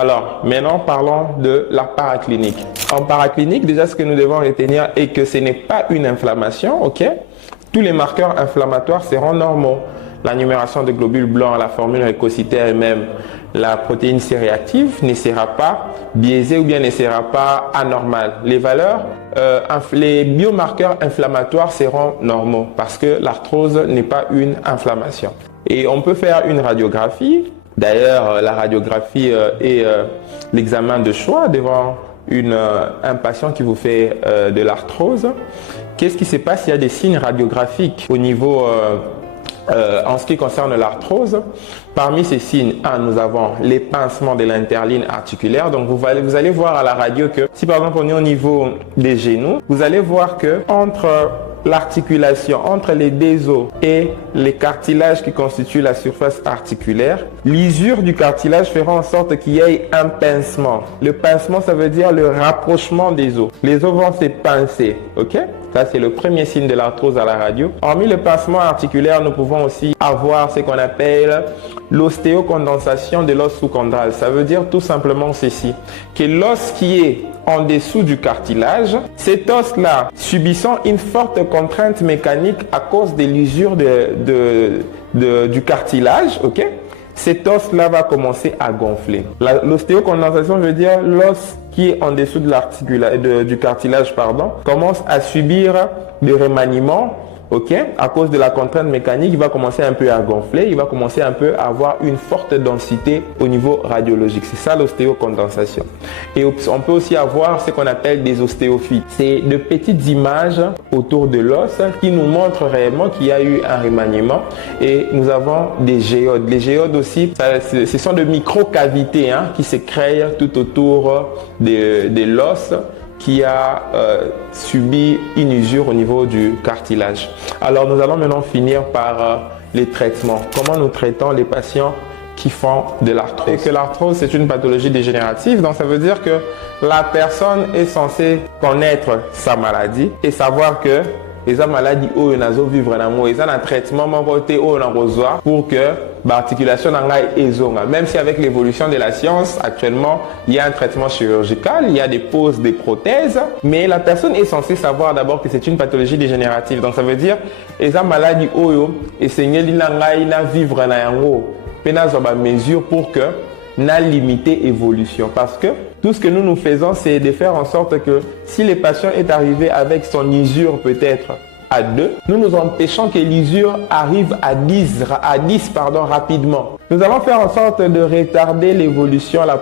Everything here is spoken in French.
Alors, maintenant, parlons de la paraclinique. En paraclinique, déjà, ce que nous devons retenir est que ce n'est pas une inflammation, ok? Tous les marqueurs inflammatoires seront normaux. La numération des globules blancs, la formule leucocytaire et même la protéine C-réactive ne sera pas biaisée ou bien ne sera pas anormale. Les valeurs, les biomarqueurs inflammatoires seront normaux parce que l'arthrose n'est pas une inflammation. Et on peut faire une radiographie. D'ailleurs, la radiographie est l'examen de choix devant un patient qui vous fait de l'arthrose. Qu'est-ce qui se passe? Il y a des signes radiographiques au niveau en ce qui concerne l'arthrose. Parmi ces signes, nous avons les pincements de l'interligne articulaire. Donc vous allez voir à la radio que si par exemple on est au niveau des genoux, vous allez voir que entre l'articulation, entre les deux os et les cartilages qui constituent la surface articulaire, l'usure du cartilage fera en sorte qu'il y ait un pincement. Le pincement, ça veut dire le rapprochement des os. Les os vont se pincer, ok? Ça, c'est le premier signe de l'arthrose à la radio. Hormis le pincement articulaire, nous pouvons aussi avoir ce qu'on appelle l'ostéocondensation de l'os sous-chondral. Ça veut dire tout simplement ceci, que l'os qui est en dessous du cartilage, cet os-là subissant une forte contrainte mécanique à cause de l'usure du cartilage, ok? Cet os-là va commencer à gonfler. L'ostéocondensation veut dire l'os qui est en dessous du cartilage, commence à subir des remaniements, ok? À cause de la contrainte mécanique, il va commencer un peu à gonfler, il va commencer un peu à avoir une forte densité au niveau radiologique. C'est ça l'ostéocondensation. Et on peut aussi avoir ce qu'on appelle des ostéophytes. C'est de petites images autour de l'os qui nous montrent réellement qu'il y a eu un remaniement. Et nous avons des géodes. Les géodes aussi, ce sont de micro-cavités qui se créent tout autour de l'os qui a subi une usure au niveau du cartilage. Alors nous allons maintenant finir par les traitements. Comment nous traitons les patients qui font de l'arthrose? Et que l'arthrose, c'est une pathologie dégénérative, donc ça veut dire que la personne est censée connaître sa maladie et savoir que les maladies où ils vivre dans ils ont un traitement pour que l'articulation est même si avec l'évolution de la science actuellement il y a un traitement chirurgical, il y a des poses des prothèses, mais la personne est censée savoir d'abord que c'est une pathologie dégénérative. Donc ça veut dire les maladies où essayer de vivre dans mesure pour que n'a limité évolution, parce que tout ce que nous faisons, c'est de faire en sorte que si le patient est arrivé avec son usure peut-être à 2, nous nous empêchons que l'usure arrive à 10 rapidement. Nous allons faire en sorte de retarder l'évolution, la